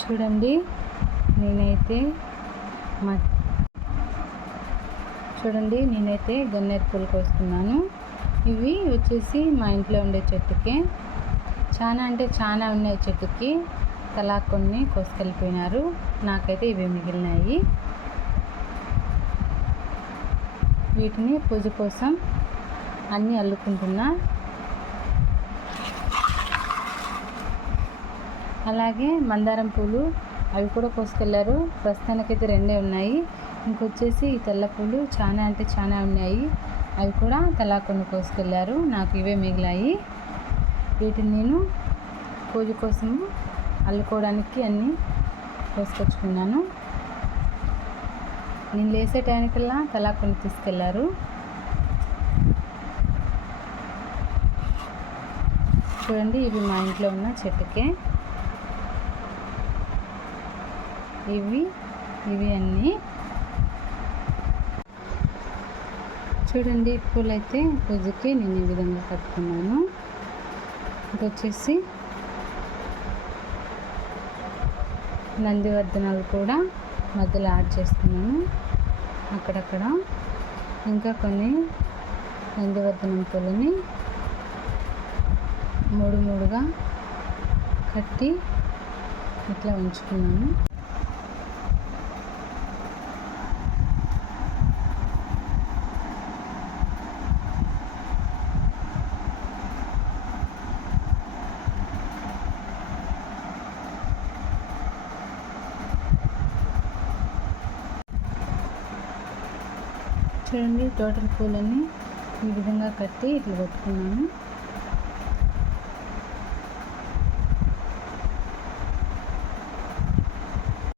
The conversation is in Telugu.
చూడండి నేనైతే గన్నేరు పూలు కోసుకున్నాను. ఇవి వచ్చేసి మా ఇంట్లో ఉండే చెట్టుకే. చాలా అంటే చాలా ఉన్నాయి చెట్టుకి. తలా కొన్ని కోసుకెళ్ళిపోయినారు. నాకైతే ఇవి మిగిలినాయి. వీటిని పూజ కోసం అన్నీ అల్లుకుంటున్నా. అలాగే మందారం పూలు అవి కూడా కోసుకెళ్ళారు. ప్రస్తుతానికైతే 2 ఉన్నాయి. ఇంకొచ్చేసి ఈ తెల్ల పూలు చాలా అంటే చాలా ఉన్నాయి. అవి కూడా తలా కొన్ని కోసుకెళ్ళారు. నాకు ఇవే మిగిలాయి. వీటిని నేను పూజ కోసము అల్లుకోవడానికి అన్నీ కోసుకొచ్చుకున్నాను. నేను లేసే టైంకల్లా తలా కొన్ని తీసుకెళ్ళారు. చూడండి ఇవి మా ఇంట్లో ఉన్న చెట్టుకే. ఇవి అన్నీ చూడండి. పూలైతే పూజకి నేను ఈ విధంగా కట్టుకున్నాను. ఇంకొచ్చేసి నందివర్ధనాలు కూడా మధ్యలో యాడ్ చేస్తున్నాను అక్కడక్కడ. ఇంకా కొన్ని నందివర్ధనం పూలని 3 కట్టి ఇట్లా ఉంచుకున్నాను. చూడండి టోటల్ పూలన్నీ ఈ విధంగా కట్టి ఇట్లా పెట్టుకున్నాను.